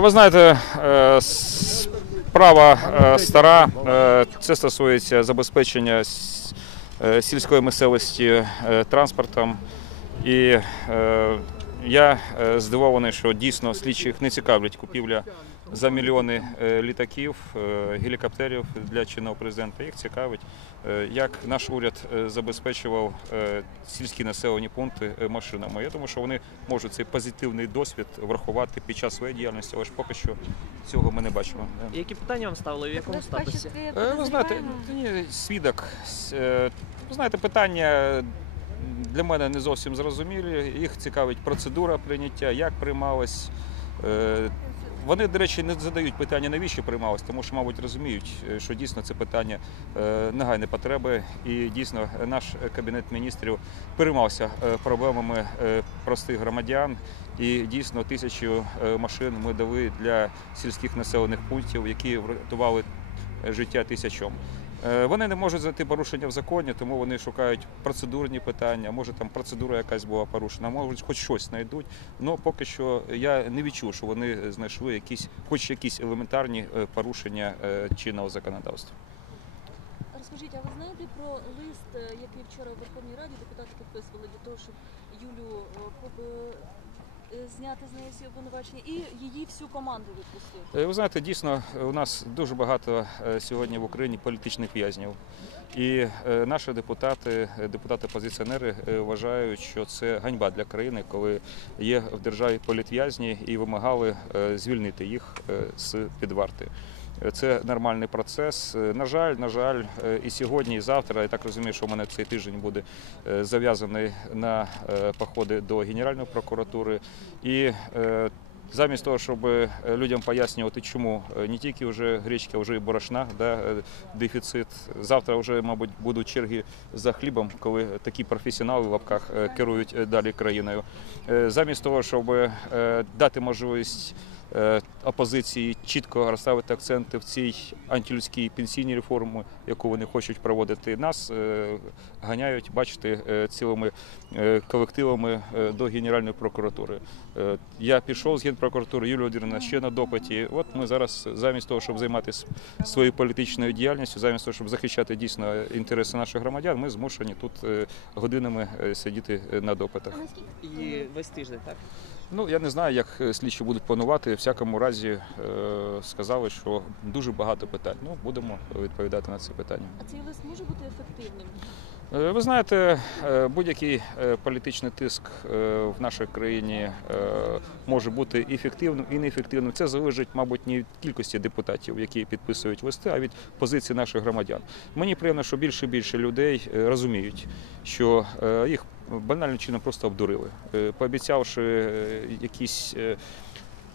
Ви знаєте, е, справа е, стара. Це стосується забезпечення сільської місцевості транспортом. І я здивований, що дійсно слідчих не цікавлять купівля за мільйони е, літаків, е, гелікоптерів для чинного президента. Їх цікавить, е, як наш уряд забезпечував сільські населені пункти машинами. Я думаю, що вони можуть цей позитивний досвід врахувати під час своєї діяльності, але ж поки що цього ми не бачимо. Які питання вам ставили? В якому статусі? Ви знаєте, ні, свідок. Ви знаєте, питання для мене не зовсім зрозумілі. Їх цікавить процедура прийняття, як приймалось. Е, Вони, до речі, не задають питання, навіщо приймалось, тому що, мабуть, розуміють, е, що дійсно це питання негайне негайної потреби, і дійсно наш кабінет міністрів переймався е, проблемами е, простих громадян. І дійсно тисячу е, машин ми дали для сільських населених пунктів, які врятували е, життя тисячом. Е, Вони не можуть знайти порушення в законі, тому вони шукають процедурні питання. Може там процедура якась була порушена, може хоч щось знайдуть. Ну поки що я не відчув, що вони знайшли якісь, хоч якісь елементарні е, порушення е, чинного законодавства. Розкажіть, а ви знаєте про лист, який вчора в Верховній Раді депутати підписували для того, щоб Юлю зняти з неї всі обвинувачення і її всю команду відпустити? Е, Ви знаєте, дійсно у нас дуже багато е, сьогодні в Україні політичних в'язнів. І е, наші депутати, е, депутати-опозиціонери е, вважають, що це ганьба для країни, коли є в державі політв'язні і вимагали е, звільнити їх е, з під варти. Це нормальний процес. Е, На жаль, на жаль, е, і сьогодні, і завтра. Я так розумію, що у мене цей тиждень буде е, зав'язаний на походи до Генеральної прокуратури. І замість того, щоб людям пояснювати, чому не тільки вже гречка, вже і борошна, да, дефіцит. Завтра вже, мабуть, будуть черги за хлібом, коли такі професіонали в лапках керують далі країною. Замість того, щоб дати можливість опозиції чітко розставити акценти в цій антилюдській пенсійній реформі, яку вони хочуть проводити, нас е, ганяють, бачите, е, цілими е, колективами е, до Генеральної прокуратури. Е, Я пішов з Генпрокуратури, Юлія Володимирівна ще на допиті. От ми зараз, замість того, щоб займатися своєю політичною діяльністю, замість того, щоб захищати дійсно інтереси наших громадян, ми змушені тут е, годинами е, сидіти е, на допитах. І весь тиждень, так? Ну я не знаю, як е, слідчі будуть планувати. Всякому разі е, сказали, що дуже багато питань. Ну будемо відповідати на ці питання. А цей лист може бути ефективним? Е, Ви знаєте, е, будь-який політичний тиск в нашій країні може бути ефективним і неефективним. Це залежить, мабуть, не від кількості депутатів, які підписують листи, а від позиції наших громадян. Мені приємно, що більше і більше людей розуміють, що їх банальним чином просто обдурили, пообіцявши якісь.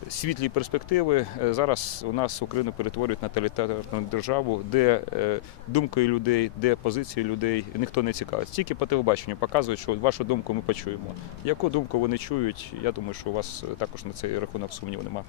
Світлі перспективи Е, зараз у нас Україну перетворюють на тоталітарну державу, де е, думкою людей, де позицією людей ніхто не цікавиться. Тільки по телебаченню показують, що вашу думку ми почуємо. Яку думку вони чують, я думаю, що у вас е, також на цей рахунок сумнів немає.